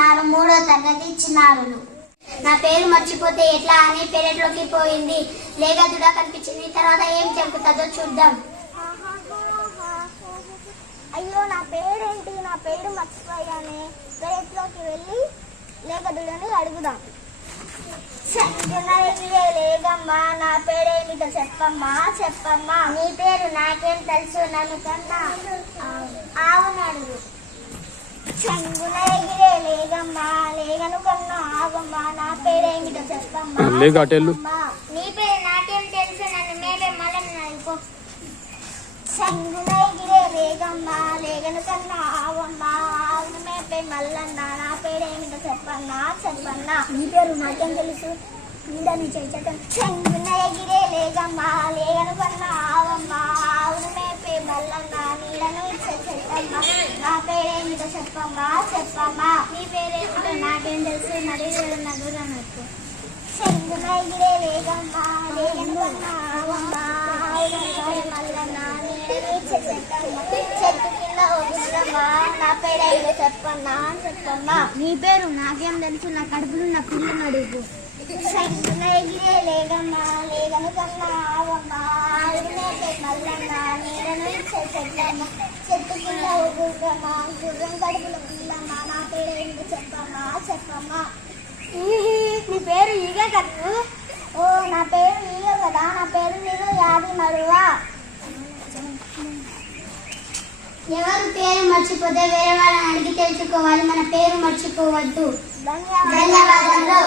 చేస్తున్నారు 3వ తరగతి చిన్నారులు. నా పేరు మర్చిపోతే ఎట్లా అని పెరట్లోకి పోయింది. లేక దుడ కనిపించింది. తర్వాత ఏం చెప్పుతుందో చూద్దాం. అయ్యో నా పేరేంటి, నా పేరు మర్చిపోయానే. పెరట్లోకి వెళ్ళి లేక దుడని అడుగుదాం. లేదమ్మా, నా పేరేమిటో చెప్పమ్మా చెప్పమ్మా. నీ పేరు నాకేం తెలుసు, నన్ను కన్నా ఆవును అడుగు. చెంగున ఎగిరే లేగమ్మా, లేగను కన్నా ఆగమ్మా. నా పేరేమిటో చెప్పమ్మా. నీ పేరు నాకేం తెలుసు, నన్ను మేమే మళ్ళీ అడుగు. చెంగున ఎగిరే లేగమ్మా, లేగను కన్నా ఆవమ్మా. ఆవును మేపే మల్లన్నా. నా పేరేమిటో చెప్పన్నా చెప్పన్నా. నీ పేరు నాకేం తెలుసు, నీదని చెయ్యటం. చెంగున ఎగిరే లేగమ్మా, లేగను కన్నా ఆవమ్మా. ఆవును మేపే మల్లన్నా. నీడను ఇచ్చే చెట్టమ్మా. నా పేరేమిటో చెప్పమ్మా చెప్పమ్మా. నీ పేరేమిటో నాకేం తెలుసు, నడుగు. చెంగున ఎగిరే లేగమ్మా, లేగను కన్నా ఆవమ్మా. ఆవును మేపే మల్లన్నా. నీడను ఇచ్చే చెట్టమ్మా. చెట్టు కింద ఒగురమ్మా. నా పేరేమిటో చెప్పన్నా చెప్పమ్మా. నీ పేరు నాకేం తెలుసు, నా కడుపులున్న పిల్లను అడుగు. చెంగున ఎగిరే లేగమ్మా, లేగను కన్నా ఆవమ్మా. ఆవును మేపే మల్లన్నా. నీడను ఇచ్చే చెట్టమ్మా. చెట్టు కింద ఒగురమ్మా. గుర్రం కడుపులో పిల్లమ్మా. నా పేరేమిటో చెప్పమ్మా చెప్పమ్మా. నీ పేరు ఈగే కదూ. ఓ నా పేరు ఈగ కదా. నా పేరు నీరు యాది మరువా. ఎవరు పేరు మర్చిపోతే వేరే వాళ్ళని అడిగి తెలుసుకోవాలి. మన పేరు మర్చిపోవద్దు. ధన్యవాదాలు.